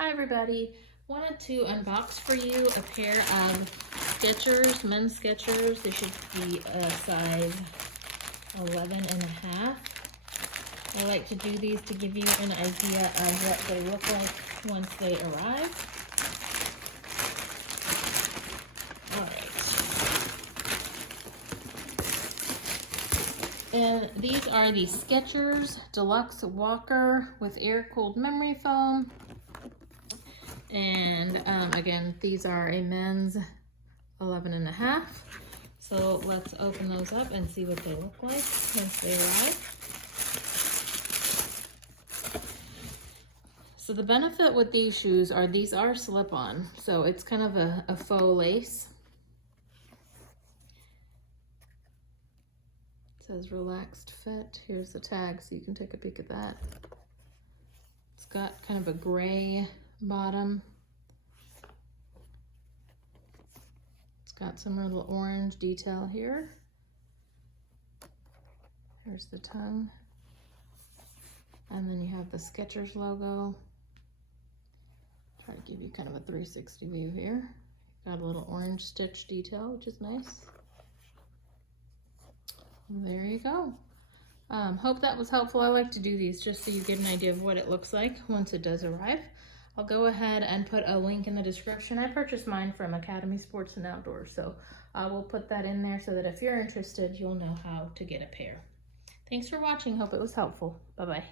Hi everybody, wanted to unbox for you a pair of Skechers, men's Skechers. They should be a size 11 and a half. I like to do these to give you an idea of what they look like once they arrive. Alright. And these are the Skechers Deluxe Walker with air-cooled memory foam. And again, these are a men's 11 and a half. So let's open those up and see what they look like once they arrive. So the benefit with these shoes are these are slip-on. So it's kind of a faux lace. It says relaxed fit. Here's the tag so you can take a peek at that. It's got kind of a gray bottom. It's got some little orange detail here. Here's the tongue. And then you have the Skechers logo. Try to give you kind of a 360 view here. Got a little orange stitch detail, which is nice. And there you go. Hope that was helpful. I like to do these just so you get an idea of what it looks like once it does arrive. I'll go ahead and put a link in the description. I purchased mine from Academy Sports and Outdoors, so I will put that in there so that if you're interested, you'll know how to get a pair. Thanks for watching. Hope it was helpful. Bye-bye.